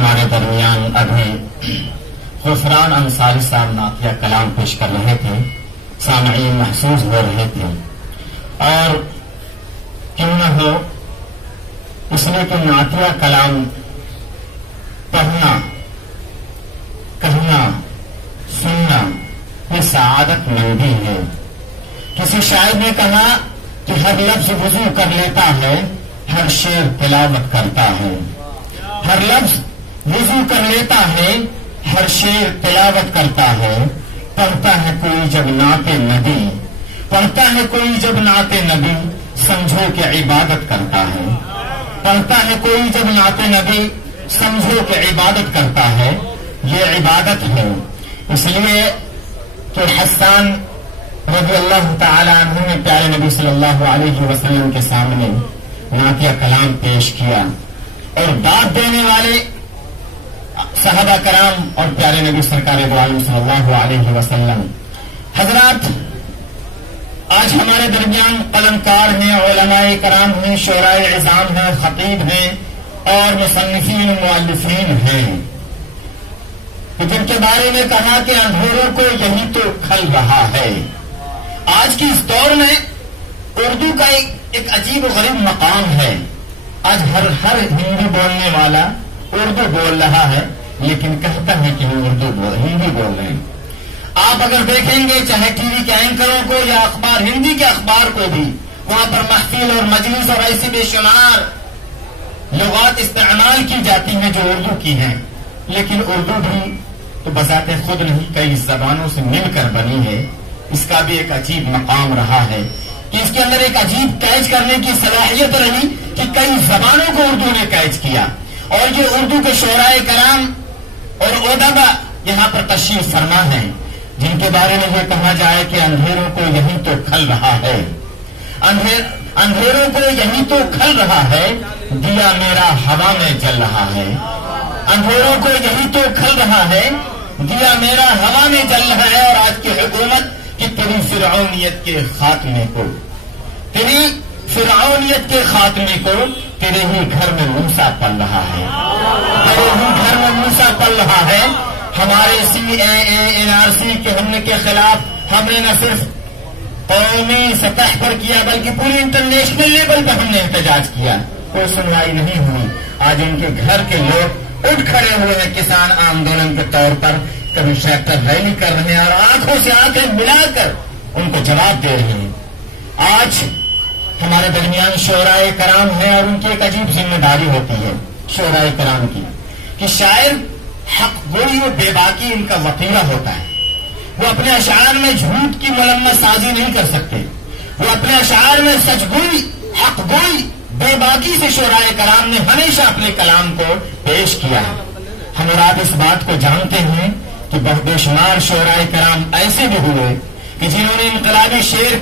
ہمارے درمیان ابھی غفران انصاری صاحب نعتیہ کلام پیش کر رہے تھے، سامعین محسوس ہو رہے تھے، اور کیوں نہ ہو اس نے کہ نعتیہ کلام پڑھنا، کہنا، سننا یہ سعادت مندی ہے۔ کسی شاعر نے کہا کہ ہر لفظ وضو کر لیتا ہے، ہر شعر تلاوت کرتا ہے۔ ہر لفظ وضو کر لیتا ہے، ہر شعر تلاوت کرتا ہے۔ پڑھتا ہے کوئی جب نعت نبی، پڑھتا ہے کوئی جب نعت نبی، سمجھو کہ عبادت کرتا ہے۔ پڑھتا ہے کوئی جب نعت نبی، سمجھو کہ عبادت کرتا ہے۔ یہ عبادت ہے، اس لیے کہ حسان رضی اللہ تعالی عنہ نے پیارے نبی صلی اللہ علیہ وسلم کے سامنے نعتیہ کلام پیش کیا، اور داد دینے والے صحابہ کرام اور پیارے نبی سرکار دو عالم صلی اللہ علیہ وسلم حضرات آج ہمارے درمیان قلمکار ہیں، علماء کرام ہیں، شعراء عظام ہیں، خطیب ہیں اور مصنفین و مؤلفین ہیں، جن کے بارے میں کہا کہ اندھیروں کو یہی تو کھل رہا ہے۔ آج کی اس دور میں اردو کا ایک عجیب و غریب مقام ہے۔ آج ہر ہندی بولنے والا اردو بول رہا ہے، لیکن کہتا ہے کہ ہم ہندی بول رہے ہیں۔ آپ اگر دیکھیں گے چاہے ٹی وی کے اینکروں کو یا اخبار، ہندی کے اخبار کو بھی، وہاں پر محفل اور مجلس اور ایسی بے شمار لغات استعمال کی جاتی ہیں جو اردو کی ہیں، لیکن اردو بھی تو بذات خود نہیں، کئی زبانوں سے مل کر بنی ہے۔ اس کا بھی ایک عجیب مقام رہا ہے کہ اس کے اندر ایک عجیب کیچ کرنے کی صلاحیت رہی کہ کئی زبانوں کو اردو نے کیچ کیا، اور یہ اردو کے شعراء کرام اور ادبا یہاں پر تشریف فرما ہیں، جن کے بارے میں یہ کہا جائے کہ اندھیروں کو یہی تو کھل رہا ہے، اندھیروں کو یہی تو کھل رہا ہے، دیا میرا ہوا میں جل رہا ہے۔ اندھیروں کو یہی تو کھل رہا ہے، دیا میرا ہوا میں جل رہا ہے۔ اور آج کی حکومت کہ تیری فرعونیت کے خاتمے کو، تیری فرعونیت کے خاتمے کو تیرے ہی گھر میں موسیٰ پل رہا ہے، تیرے ہی گھر میں موسیٰ پل رہا ہے۔ ہمارے CAA کے حملے کے خلاف ہم نے نہ صرف قومی سطح پر کیا بلکہ پوری انٹرنیشنل لیول پر ہم نے احتجاج کیا، کوئی سنوائی نہیں ہوئی۔ آج ان کے گھر کے لوگ اٹھ کھڑے ہوئے ہیں کسان آندولن کے طور پر، کبھی ٹریکٹر ریلی کر رہے ہیں اور آنکھوں سے آنکھیں ملا کر ان کو جواب دے رہے ہیں۔ آج ہمارے درمیان شعراء کرام ہیں اور ان کی ایک عجیب ذمہ داری ہوتی ہے شعراء کرام کی کہ شاعر حق گوئی و بے باکی ان کا وطیرہ ہوتا ہے۔ وہ اپنے اشعار میں جھوٹ کی ملمت سازی نہیں کر سکتے، وہ اپنے اشعار میں سچ گوئی، حق گوئی، بے باکی سے شعراء کرام نے ہمیشہ اپنے کلام کو پیش کیا ہے۔ ہم اور آپ اس بات کو جانتے ہیں کہ بے شمار شعراء کرام ایسے بھی ہوئے کہ جنہوں نے انقلابی شعر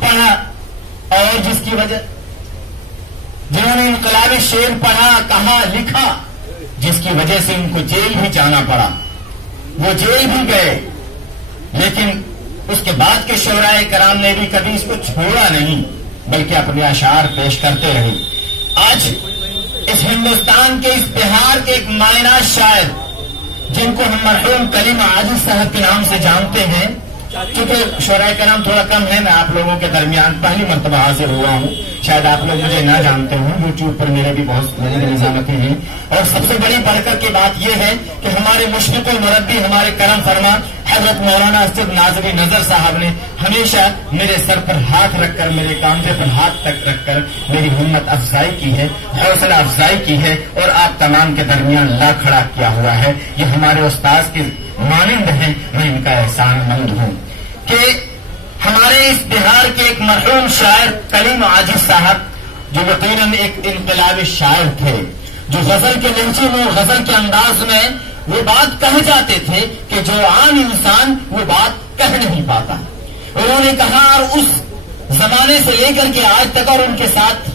پڑھا اور جنہوں نے انقلابی شعر پڑھا، کہا، لکھا، جس کی وجہ سے ان کو جیل بھی جانا پڑا، وہ جیل بھی گئے، لیکن اس کے بعد کے شعراء کرام نے بھی کبھی اس کو چھوڑا نہیں بلکہ اپنے اشعار پیش کرتے رہے۔ آج اس ہندوستان کے، اس بہار کے ایک مائناز شاعر جن کو ہم مرحوم کلیم عاجز صاحب کے نام سے جانتے ہیں، چونکہ شعراء کرام تھوڑا کم ہے، میں آپ لوگوں کے درمیان پہلی مرتبہ حاضر ہوا ہوں، شاید آپ لوگ مجھے نہ جانتے ہوں، یوٹیوب پر میرے بھی بہت نظامتیں ہیں، اور سب سے بڑی برکت کی بات یہ ہے کہ ہمارے مشفق المربی، ہمارے کرم فرما حضرت مولانا اسد ناظری نظر صاحب نے ہمیشہ میرے سر پر ہاتھ رکھ کر، میرے کاندھے پر ہاتھ تک رکھ کر میری ہمت افزائی کی ہے، حوصلہ افزائی کی ہے، اور آپ تمام کے درمیان لا کھڑا کیا ہوا ہے۔ یہ ہمارے استاذ کے مانند ہیں، میں ان کا احسان مند ہوں کہ ہمارے اس بہار کے ایک مرحوم شاعر کلیم عاجز صاحب، جو یقیناً ایک انقلابی شاعر تھے، جو غزل کے لہجے میں، غزل کے انداز میں وہ بات کہہ جاتے تھے کہ جو عام انسان وہ بات کہہ نہیں پاتا۔ انہوں نے کہا، اور اس زمانے سے لے کر کے آج تک، اور ان کے ساتھ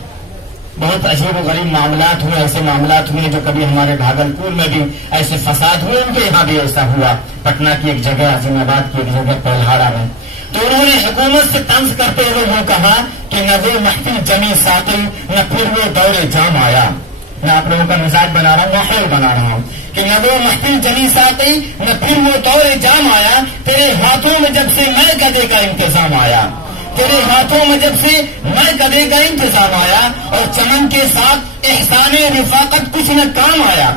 بہت عجیب و غریب معاملات ہوئے، ایسے معاملات ہوئے جو کبھی ہمارے بھاگلپور میں بھی ایسے فساد ہوئے، ان کے یہاں بھی ایسا ہوا، پٹنہ کی ایک جگہ، عظیم آباد کی ایک جگہ، پلہاڑا میں۔ تو انہوں نے حکومت سے طنز کرتے ہوئے وہ کہا کہ نہ وہ محفل جمی ساقی، نہ پھر وہ دور جام آیا۔ میں آپ لوگوں کا مزاج بنا رہا ہوں، ماحول بنا رہا ہوں کہ نہ وہ محفل جمی ساقی، نہ پھر وہ دور جام آیا، تیرے ہاتھوں میں جب سے میں گدے کا انتظام آیا، تیرے ہاتھوں میں جب سے میں گدے کا انتظام آیا، اور چمن کے ساتھ احسان رفاقت کچھ نہ کام آیا۔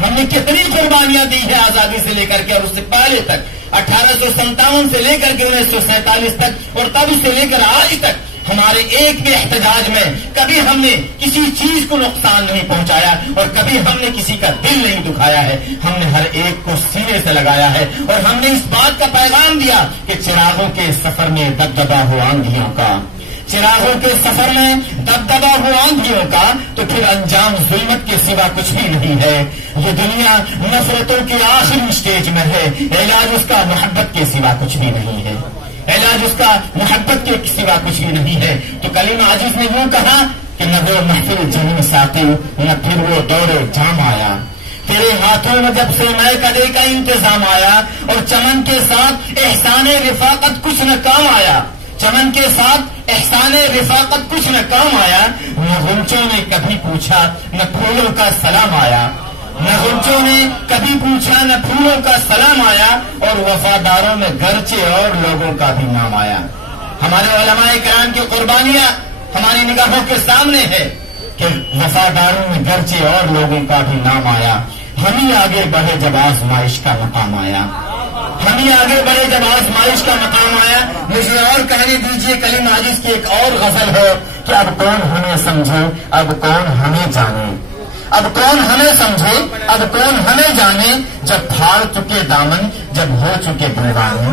ہم نے کتنی قربانیاں دی ہیں آزادی سے لے کر کے اور اس سے پہلے تک، 1857 سے لے کر کے 1947 تک، اور تب سے لے کر آج تک ہمارے ایک بھی احتجاج میں کبھی ہم نے کسی چیز کو نقصان نہیں پہنچایا، اور کبھی ہم نے کسی کا دل نہیں دکھایا ہے۔ ہم نے ہر ایک کو سینے سے لگایا ہے، اور ہم نے اس بات کا پیغام دیا کہ چراغوں کے سفر میں دبدبا ہو آندھیوں کا، چراغوں کے سفر میں دبدبا ہو آندھیوں کا، تو پھر انجام ظلمت کے سوا کچھ بھی نہیں ہے۔ یہ دنیا نفرتوں کی آخری اسٹیج میں ہے، علاج اس کا محبت کے سوا کچھ بھی نہیں ہے، علاج اس کا محبت کے سوا کچھ بھی نہیں ہے۔ تو کلیم عاجز نے یوں کہا کہ نہ وہ محفل جمی ساقی، نہ پھر وہ دور جام آیا، تیرے ہاتھوں میں جب سے میں گدے کا انتظام آیا، اور چمن کے ساتھ احسان رفاقت کچھ نہ کام آیا، چمن کے ساتھ احسان رفاقت کچھ نہ کام آیا۔ نہ غنچوں نے کبھی پوچھا، نہ پھولوں کا سلام آیا، نہ غنچوں نے کبھی پوچھا، نہ پھولوں کا سلام آیا، اور وفاداروں میں گرچہ اور لوگوں کا بھی نام آیا۔ ہمارے علماء کرام کی قربانیاں ہماری نگاہوں کے سامنے ہے کہ وفاداروں میں گرچہ اور لوگوں کا بھی نام آیا۔ ہم ہی آگے بڑھے جب آزمائش کا مقام آیا، ہم ہی آگے بڑھے جب آزمائش کا مقام آیا۔ مجھے اور کہنے دیجئے، کلیم عاجز کی ایک اور غزل ہے کہ اب کون ہمیں سمجھے، اب کون ہمیں جانے، اب کون ہمیں سمجھے، اب کون ہمیں جانے، جب پھاڑ چکے دامن، جب ہو چکے دیوانے،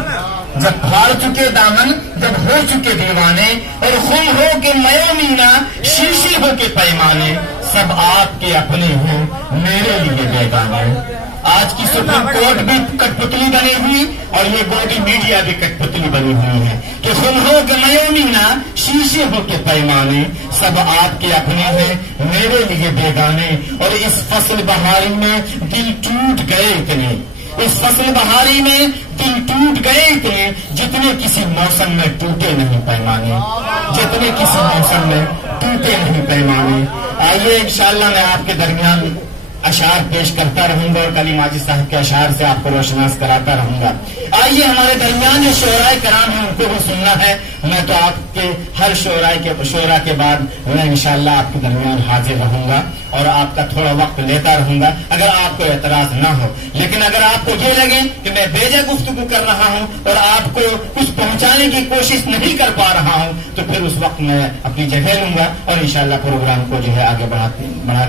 جب پھاڑ چکے دامن، جب ہو چکے دیوانے، اور خم ہو کے میو مینا، شیشے ہو کے پیمانے، سب آپ کے اپنے ہیں میرے لیے بیگانے۔ آج کی سپریم کورٹ بھی کٹ پتلی بنی ہوئی، اور یہ گوڈی میڈیا بھی کٹ پتلی بنی ہوئی ہے کہ خم ہو کے میو مینا، شیشے ہو کے پیمانے، سب آپ کے اپنے ہیں میرے لیے بیگانے۔ اور اس فصل بہاری میں دل ٹوٹ گئے اتنے، اس فصل بہاری میں دل ٹوٹ گئے اتنے، جتنے کسی موسم میں ٹوٹے نہیں پیمانے، جتنے کسی موسم میں ٹوٹے نہیں پیمانے۔ آئیے انشاءاللہ میں آپ کے درمیان اشعار پیش کرتا رہوں گا، اور کلیم عاجز صاحب کے اشعار سے آپ کو روشناس کراتا رہوں گا۔ آئیے ہمارے درمیان جو شعراء کرام ہیں ان کو بھی سننا ہے۔ میں تو آپ کے ہر شعراء کے بعد میں انشاءاللہ آپ کے درمیان حاضر رہوں گا، اور آپ کا تھوڑا وقت لیتا رہوں گا اگر آپ کو اعتراض نہ ہو۔ لیکن اگر آپ کو یہ لگے کہ میں بیجا گفتگو کر رہا ہوں اور آپ کو کچھ پہنچانے کی کوشش نہیں کر پا رہا ہوں، تو پھر اس وقت میں اپنی جگہ لوں گا، اور انشاءاللہ پروگرام کو جو ہے آگے بڑھا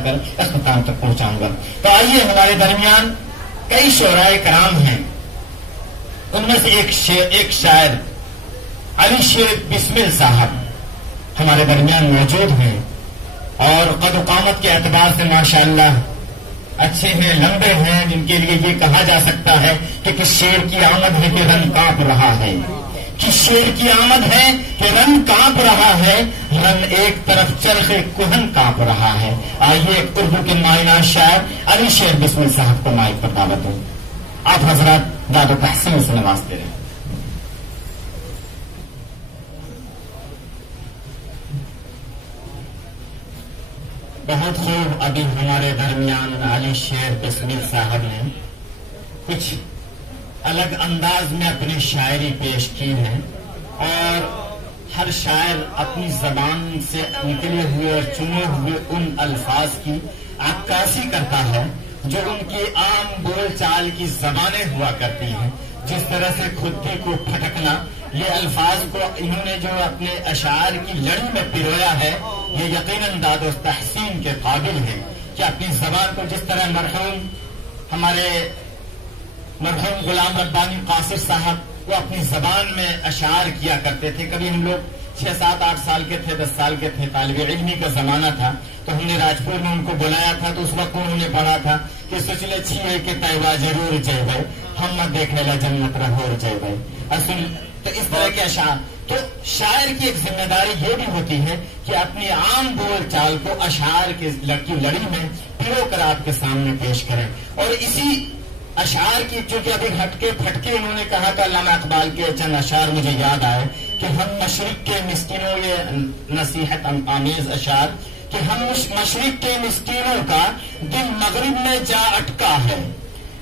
کر اختتام تک پہنچاؤں گا۔ تو آئیے، ہمارے درمیان کئی شعراء کرام ہیں، ان میں سے ایک شاعر علی شیر بسمل صاحب ہمارے درمیان موجود ہیں، اور قد و قامت کے اعتبار سے ماشاءاللہ اچھے ہیں، لمبے ہیں، جن کے لیے یہ کہا جا سکتا ہے کہ کس شیر کی آمد ہے کہ رن کانپ رہا ہے، کس شیر کی آمد ہے کہ رن کانپ رہا ہے، رن ایک طرف چرخ کہن کانپ رہا ہے۔ آئیے اردو کے مائنہ شاعر علی شیر بسمل صاحب کو مائک پر دعوت ہوں، آپ حضرات داد و تحسین سے نوازتے رہیں۔ بہت خوب، ابھی ہمارے درمیان علی شیر بسمل صاحب نے کچھ الگ انداز میں اپنی شاعری پیش کی ہے، اور ہر شاعر اپنی زبان سے نکلے ہوئے اور چنے ہوئے ان الفاظ کی عکاسی کرتا ہے جو ان کی عام بول چال کی زبانیں ہوا کرتی ہیں۔ جس طرح سے خودی کو پھٹکنا، یہ الفاظ کو انہوں نے جو اپنے اشعار کی لڑی میں پرویا ہے، یہ یقیناً داد و تحسین کے قابل ہے کہ اپنی زبان کو، جس طرح ہمارے مرحوم غلام ربانی قاصر صاحب وہ اپنی زبان میں اشعار کیا کرتے تھے۔ کبھی ہم لوگ 6, 7, 8 سال کے تھے، 10 سال کے تھے، طالب علمی کا زمانہ تھا، تو ہم نے راجپور میں ان کو بلایا تھا، تو اس وقت انہوں نے پڑھا تھا کہ سوچلے چھیے کہ تیوا ضرور جائے بھائی، ہم نہ دیکھنے لا جنت رہور جائے بھائی اصل۔ تو اس طرح کے اشعار، تو شاعر کی ایک ذمہ داری یہ بھی ہوتی ہے کہ اپنی عام بول چال کو اشعار کی لڑی میں پرو کر آپ کے سامنے پیش کریں۔ اور اسی اشعار کی، چونکہ ابھی ہٹکے پھٹکے انہوں نے کہا تھا، علامہ اقبال کے چند اشعار مجھے یاد آئے کہ ہم مشرق کے مسکینوں، یہ نصیحت آمیز اشعار کہ ہم مشرق کے مسکینوں کا دل مغرب میں جا اٹکا ہے،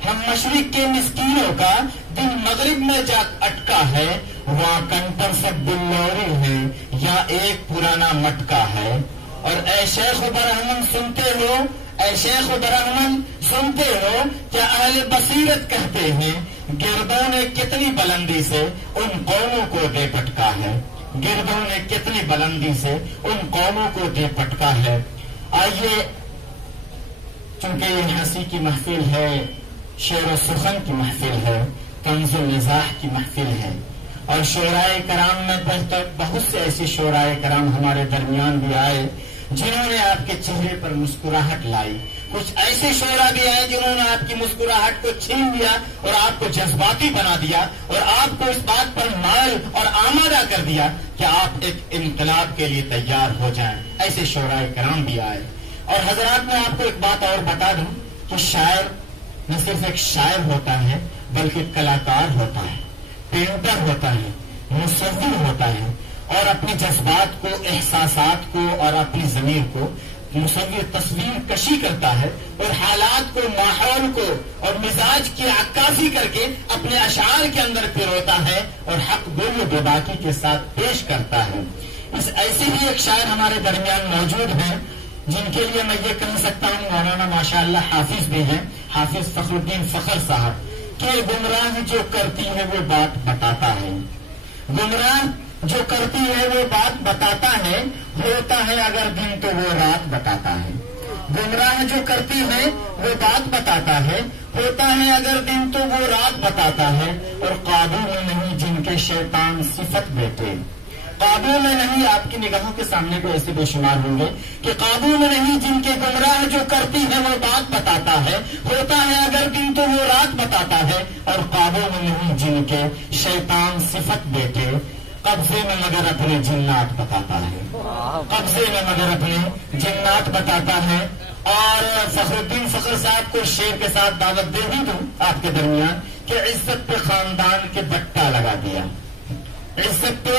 ہم مشرق کے مسکینوں کا دل مغرب میں جا اٹکا ہے، وہاں کنٹر سب بلوری ہے یا ایک پرانا مٹکا ہے۔ اور اے شیخ برہمن سنتے ہو، اے شیخ برہمن سنتے ہو، کیا اہل بصیرت کہتے ہیں گردوں نے کتنی بلندی سے ان قوموں کو دے پٹکا ہے، گردوں نے کتنی بلندی سے ان قوموں کو دے پٹکا ہے۔ آئیے، چونکہ یہ ہنسی کی محفل ہے، شعر و سخن کی محفل ہے، طنز و مزاح کی محفل ہے، اور شعراء کرام میں بہت سے ایسے شعراء کرام ہمارے درمیان بھی آئے جنہوں نے آپ کے چہرے پر مسکراہٹ لائی، کچھ ایسے شعراء بھی آئے جنہوں نے آپ کی مسکراہٹ کو چھین لیا اور آپ کو جذباتی بنا دیا اور آپ کو اس بات پر مائل اور آمادہ کر دیا کہ آپ ایک انقلاب کے لیے تیار ہو جائیں۔ ایسے شعراء کرام بھی آئے۔ اور حضرات، میں آپ کو ایک بات اور بتا دوں کہ شاعر نہ صرف ایک شاعر ہوتا ہے بلکہ کلاکار ہوتا ہے، پینٹر ہوتا ہے، مصور ہوتا ہے، اور اپنے جذبات کو، احساسات کو اور اپنی ضمیر کو مصور تصویر کشی کرتا ہے اور حالات کو، ماحول کو اور مزاج کی عکاسی کر کے اپنے اشعار کے اندر پروتا ہے اور حق گوئی و بے-باکی کے ساتھ پیش کرتا ہے۔ اس ایسے ہی ایک شاعر ہمارے درمیان موجود ہیں جن کے لیے میں یہ کہہ سکتا ہوں، مولانا ماشاءاللہ حافظ بھی ہیں، حافظ فخر الدین فخر صاحب، کہ گمراہ جو کرتی ہے وہ بات بتاتا ہے، گمراہ جو کرتی ہے وہ بات بتاتا ہے، ہوتا ہے اگر دن تو وہ رات بتاتا ہے، گمراہ جو کرتی ہے وہ بات بتاتا ہے، ہوتا ہے اگر دن تو وہ رات بتاتا ہے، اور قابو میں نہیں جن کے شیطان صفت بیٹھے، قابو میں نہیں، آپ کی نگاہوں کے سامنے کو ایسے بے شمار ہوں گے کہ قابو میں نہیں جن کے گمراہ جو کرتی ہے وہ بات بتاتا ہے، ہوتا ہے اگر دن تو وہ رات بتاتا ہے، اور قابو میں نہیں جن کے شیطان صفت بیٹھے، قبضے میں مگر اپنے جنات بتاتا ہے، قبضے میں مگر اپنے جنات بتاتا ہے۔ اور فخر الدین فخر صاحب کو شعر کے ساتھ دعوت دے بھی دوں آپ کے درمیان کہ عزت پہ خاندان کے بٹا لگا دیا، عزت پہ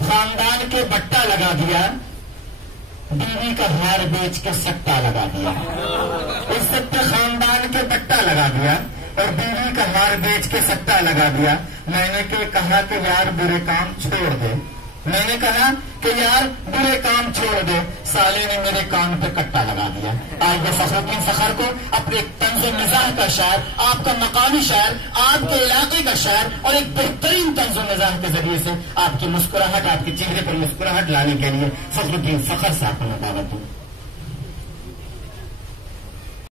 خاندان کے بٹا لگا دیا، بیوی کا ہار بیچ کے سٹا لگا دیا، عزت پہ خاندان کے بٹا لگا دیا اور بیوی کا ہار بیچ کے سٹا لگا دیا۔ میں نے کہا کہ یار برے کام چھوڑ دے، میں نے کہا کہ یار برے کام چھوڑ دے، سالے نے میرے کان پہ کٹا لگا دیا۔ آئیے فخر الدین فخر کو اپنے طنز و مزاح کا شاعر، آپ کا مقامی شاعر، آپ کے علاقے کا شاعر اور ایک بہترین طنز و مزاح کے ذریعے سے آپ کی مسکراہٹ، آپ کے چہرے پر مسکراہٹ لانے کے لیے فخر الدین فخر صاحب کو میں دعوت دوں۔